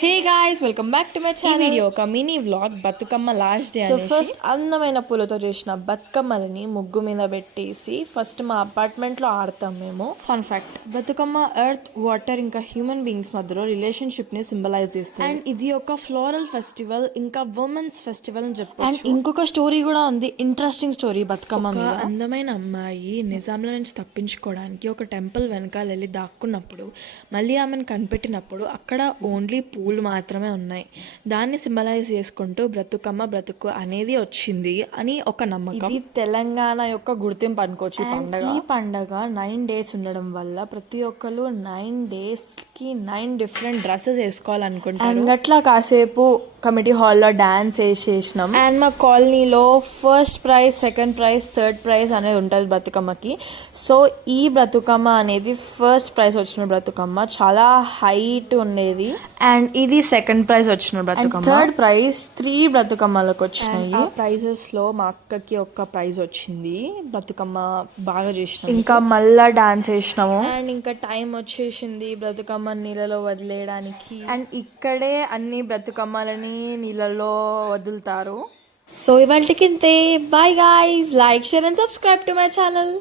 Hey guys welcome back to my channel. Video ఒక mini vlog Bathukamma last day అనేసి first అందమైన పూలతో చేసిన బతుకమ్మలని ముగ్గు మీద పెట్టేసి ఫస్ట్ మా అపార్ట్మెంట్లో ఆడతాం మేము. Fun fact, Bathukamma earth water ఇంకా హ్యూమన్ బీయింగ్స్ మధ్యలో రిలేషన్షిప్ ని సింబలైజ్ చేస్తుంది. అండ్ ఇది ఒక ఫ్లోరల్ ఫెస్టివల్ ఇంకా ఉమెన్స్ ఫెస్టివల్ అని చెప్పొచ్చు. అండ్ ఇంకొక స్టోరీ కూడా ఉంది, ఇంట్రెస్టింగ్ స్టోరీ బతుకమ్మ మీద. అందమైన అమ్మాయి నిజాంల నుంచి తప్పించుకోవడానికి ఒక టెంపుల్ వెనకాల వెళ్ళి దాక్కున్నప్పుడు మళ్ళీ ఆమెను కనిపెట్టినప్పుడు అక్కడ ఓన్లీ పూలు మాత్రమే ఉన్నాయి. దాన్ని సింబలైజ్ చేసుకుంటూ బ్రతుకమ్మ బ్రతుకు అనేది వచ్చింది అని ఒక నమ్మకం. ఇది తెలంగాణ యొక్క గుర్తింపు అనుకోవచ్చు. ఈ పండగ 9 days ఉండడం వల్ల ప్రతి ఒక్కరు 9 days కి 9 డిఫరెంట్ డ్రెస్సెస్ వేసుకోవాలనుకుంటారు. అండ్ అట్లా కాసేపు కమిటీ హాల్లో డాన్స్ వేసేసినాం. అండ్ మా కాలనీలో first prize, second prize, third prize అనేది ఉంటుంది బతుకమ్మకి. సో ఈ బతుకమ్మ అనేది ఫస్ట్ ప్రైజ్ వచ్చిన బతుకమ్మ, చాలా హైట్ ఉండేది. అండ్ ఇది సెకండ్ ప్రైజ్ వచ్చిన బతుకమ్మ. థర్డ్ ప్రైజ్ 3 బతుకమ్మలకు వచ్చినాయి. ఆ ప్రైజెస్ లో మా అక్కకి ఒక్క ప్రైజ్ వచ్చింది. బతుకమ్మ బాగా చేసినాం, ఇంకా మళ్ళా డాన్స్ వేసినాము. అండ్ ఇంకా టైం వచ్చేసింది బతుకమ్మ నీళ్ళలో వదిలేయడానికి. అండ్ ఇక్కడే అన్ని బతుకమ్మలని నీళ్ళలో వదులుతారు. సో ఇవాళకి ఇంతే. Bye guys, like, share and subscribe to my channel.